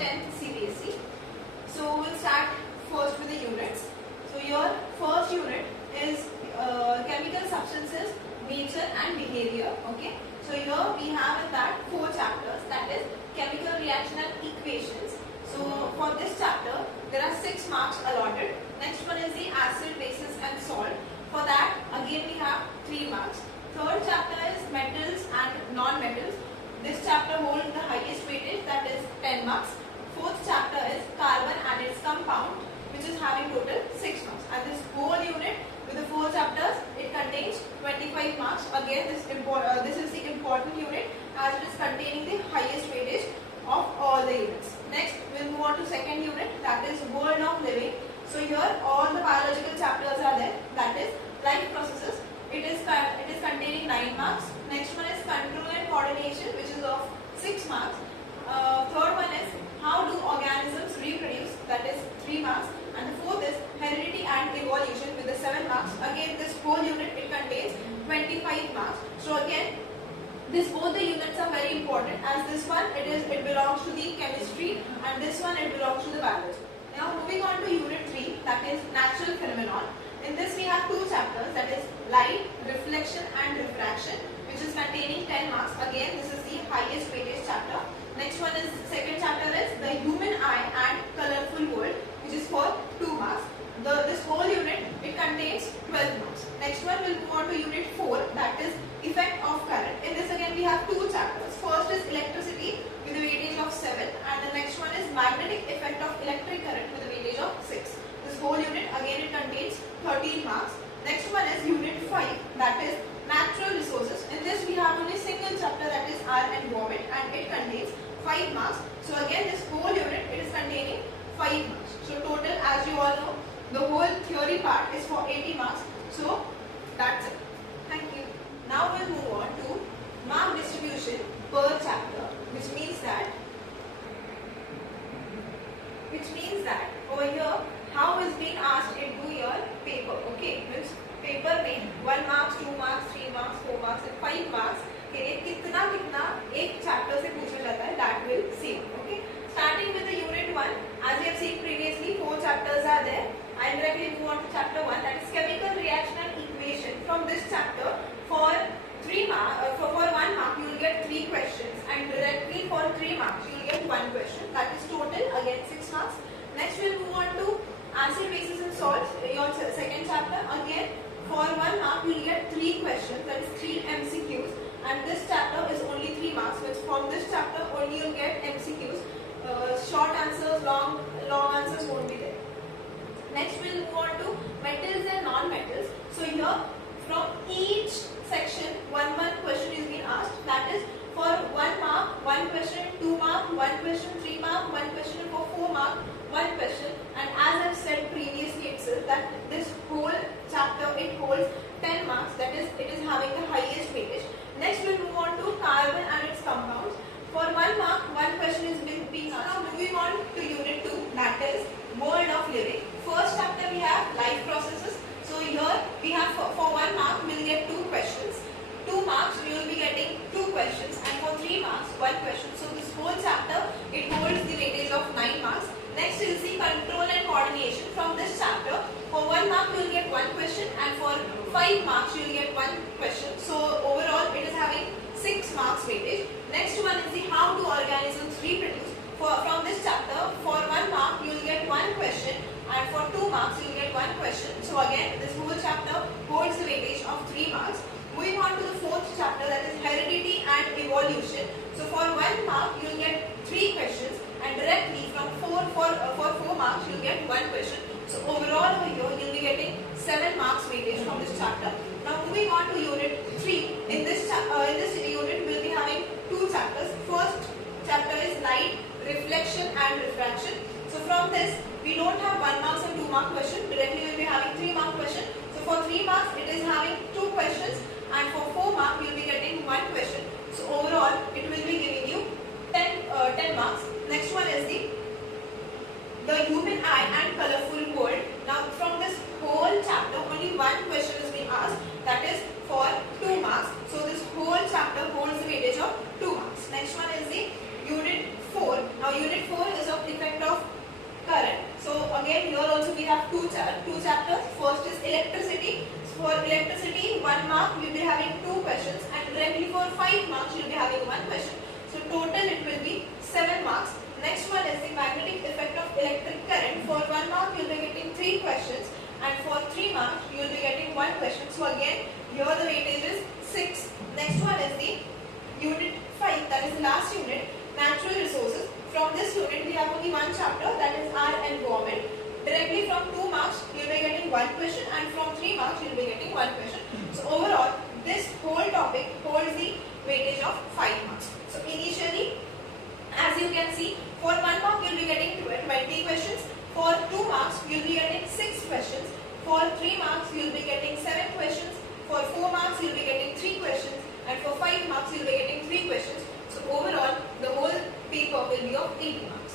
10th CBSE. So we'll start first with the units. So your first unit is chemical substances, nature and behavior. Okay. So here we have in that 4 chapters, that is chemical reaction and equations. So for this chapter there are 6 marks allotted. Next one is the acid, bases and salt. For that again we have 3 marks. Third chapter is metals and non-metals. This chapter holds the highest weightage, that is 10 marks. Fourth chapter is carbon and its compound, which is having total 6 marks. And this whole unit with the 4 chapters, it contains 25 marks. Again, this is the important unit as it is containing the highest weightage of all the units. Next, we'll move on to second unit, that is world of living. So here all the biological chapters are there, that is life processes. It is containing 9 marks. Next one is control and coordination, which is of 6 marks. Third one is how do organisms reproduce, that is 3 marks. And the fourth is heredity and evolution with the 7 marks. Again, this whole unit, it contains 25 marks. So again, both the units are very important, as this one it belongs to the chemistry and this one it belongs to the biology. Now moving on to unit 3, that is natural phenomenon. In this we have 2 chapters, that is light, reflection and refraction, which is containing 10 marks. Again, this is the highest weightage chapter. Next one is, second chapter is the human eye and colorful world, which is for 2 marks. This whole unit, it contains 12 marks. Next one will move on to unit 4, that is effect of current. In this again we have 2 chapters. First is electricity with a weightage of 7 and the next one is magnetic effect of electric current with a weightage of 6. This whole unit again it contains 13 marks. Next one is unit 5, that is natural resources. In this we have only single chapter, that is our environment, and it contains 5 marks. So again this whole unit, it is containing 5 marks. So total, as you all know, the whole theory part is for 80 marks. So that's it. Thank you. Now we'll move on to mark distribution per chapter, which means that over here how is being asked into your paper. Okay, means paper में 1 marks, 2 marks, 3 marks, 4 marks and 5 marks के लिए कितना एक chapter से पूछा जाता है, that will see. Okay, starting with the unit 1, as we have seen previously 4 chapters are there. I'll directly move on to chapter 1, that is chemical reaction and equation. From this chapter, for 1 mark you will get 3 questions, and directly for 3 marks you will get 1 question. That is total again 6 marks. Next we'll move on to acid, bases and salts, your second chapter. Again for 1 mark you will get 3 questions, that is 3 MCQs, and this chapter is only 3 marks, which from this chapter only you will get MCQs. Short answers, long answers won't be there. Next we'll move on to metals and non-metals. So here from each section 1 question is being asked, that is for 1 mark 1 question, 2 mark 1 question, 3 mark 1 question, for 4 mark 1 question. And as I've said previously itself, that this whole chapter it holds 10 marks, that is it is having the highest weightage. Next we'll move on to carbon and its compounds. For 1 mark 1 question is being asked. Now moving on to unit 2, that is world of living. First chapter we have life processes. So here we have for 1 mark we will get 2 questions. 2 marks we will be getting 2 questions, and for 3 marks 1 question. So this whole chapter it holds the weightage of 9 marks. Next we will see control and coordination. From this chapter for 1 mark you will get 1 question, and for 5 marks you will get 1 question. So overall it is having 6 marks weightage. Next one is the how do organisms reproduce. From this chapter for 1 mark you will get 1 question, and for 2 marks you will get 1 question. So again this whole chapter holds the weightage of 3 marks. Moving on to the 4th chapter, that is heredity and evolution. So for 1 mark you will get 3 questions, and directly from 4 marks you will get 1 question. So overall over here you will be getting 7 marks weightage from this chapter. Now moving on to unit 3. In this unit we will be having 2 chapters. First chapter is light, reflection and refraction. So from this we don't have 1 marks and 2 mark question. Directly we will be having 3 mark question. So for 3 marks it is having 2 questions, and for 4 marks you will be getting 1 question. So overall it will be giving you 10 marks. Next one is the human eye and colorful world. Now from this whole chapter only 1 question is being asked, that is for 2 marks. So this whole chapter holds the weightage of 2 marks. Next one is the unit 4. Now unit 4 is of 1 mark you'll be having 2 questions, and directly for 5 marks you'll be having 1 question. So total it will be 7 marks. Next one is the magnetic effect of electric current. For 1 mark you'll be getting 3 questions, and for 3 marks you'll be getting 1 question. So again here the weightage is 6. Next one is the unit 5, that is the last unit, natural resources. From this unit we have only one chapter, that is our environment. Directly from 2 marks you will be getting 1 question, and from 3 marks you will be getting 1 question. So overall this whole topic holds the weightage of 5 marks. So initially, as you can see, for 1 mark you will be getting 20 questions, for 2 marks you will be getting 6 questions, for 3 marks you will be getting 7 questions, for 4 marks you will be getting 3 questions, and for 5 marks you will be getting 3 questions. So overall the whole paper will be of 80 marks.